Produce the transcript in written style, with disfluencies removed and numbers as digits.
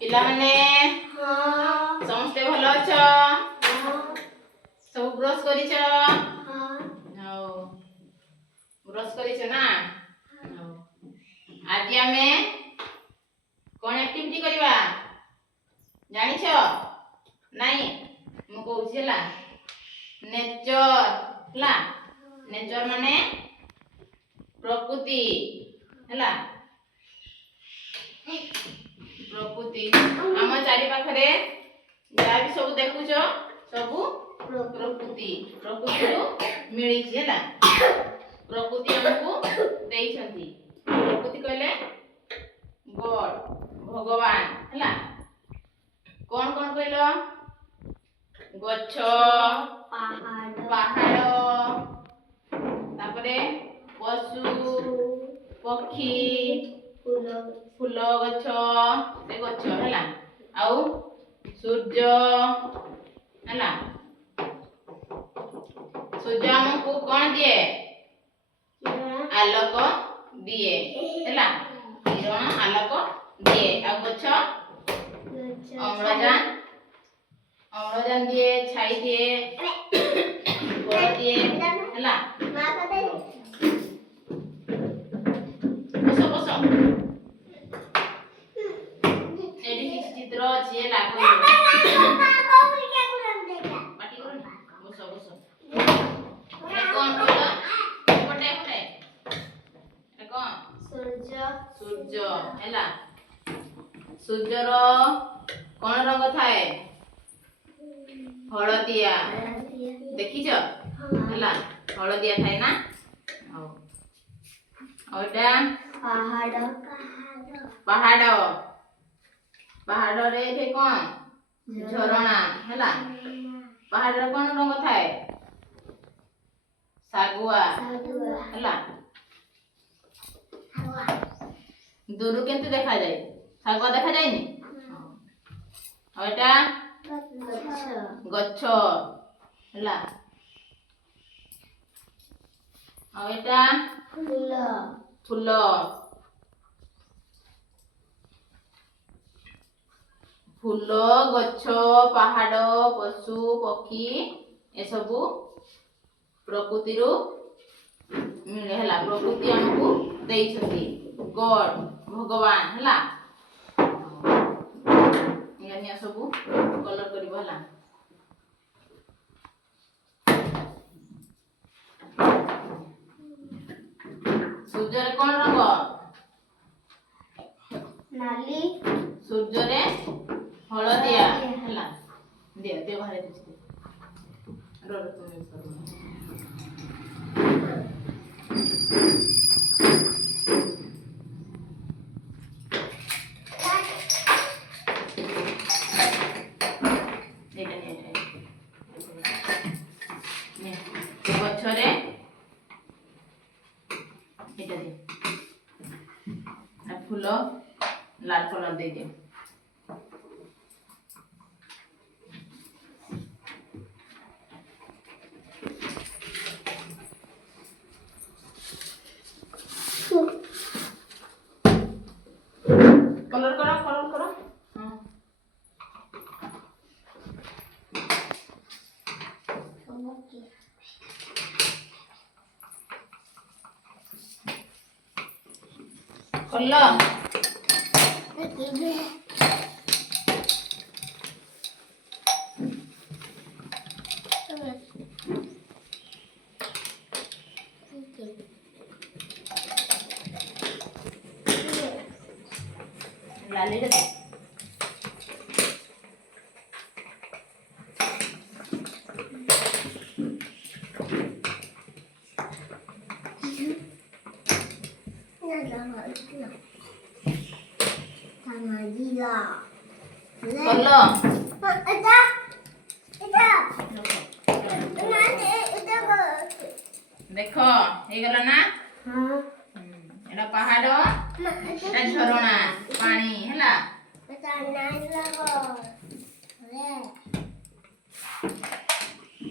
पिला माने हाँ समस्ते भलो अछ सब ब्रश करिछ हां ब्रश करिछ ना आज हमें कोन एक्टिविटी करबा जानिछ नाही मु कहूछि हला नेचर हला नेचर माने प्रकृति हला प्रकृति आम चारि पाखरे जा भी सब देखुछ सब प्रकृति प्रकृति मिली हला प्रकृति हमको देइछंती प्रकृति कहले गॉड भगवान हला कौन कौन कहलो गछ पहाड़ तापरे पशु पक्षी फूल गछ से गछ हला आउ सूर्य हला सूर्य हमको कौन दिए आलोक दिए हला किरण आलोक दिए आ गछ अम्लजान दिए छाई दिए फल दिए हला बस बस एडी किछ चित्र जे लागो पाटी करो बस बस कौन बोला पटे पटे कौन सूर्य हला सूर्यर कौन रंग थाए हलदिया देखिछ हला हलदिया थाए ना ओटा पहाड़ पहाड़ रे थे कौन झरणा हला पहाड़ रे कौन रंग थाए सागुआ हला दूर केंते देखा जाए सागुआ देखा जाए नी ओटा गच्छ हला ओटा फूल फूल गच्छ पहाड़ पशु पक्षी ए सबु प्रकृति रु मिले हला प्रकृति हमको देइछथि गॉड भगवान हला यानी सबु कलर करबो हला सूर्य रे कोन रंग नाली सूर्य रे हलदिया हला दे दे बाहर दे रो तुम करो गछरे एटा दे आ फूल लाल कलर दे दे कलर करो हां कल्ला लाली दे कल्ला देखो हे गला ना हाँ एटा पहाड़ एटा झरणा पानी हला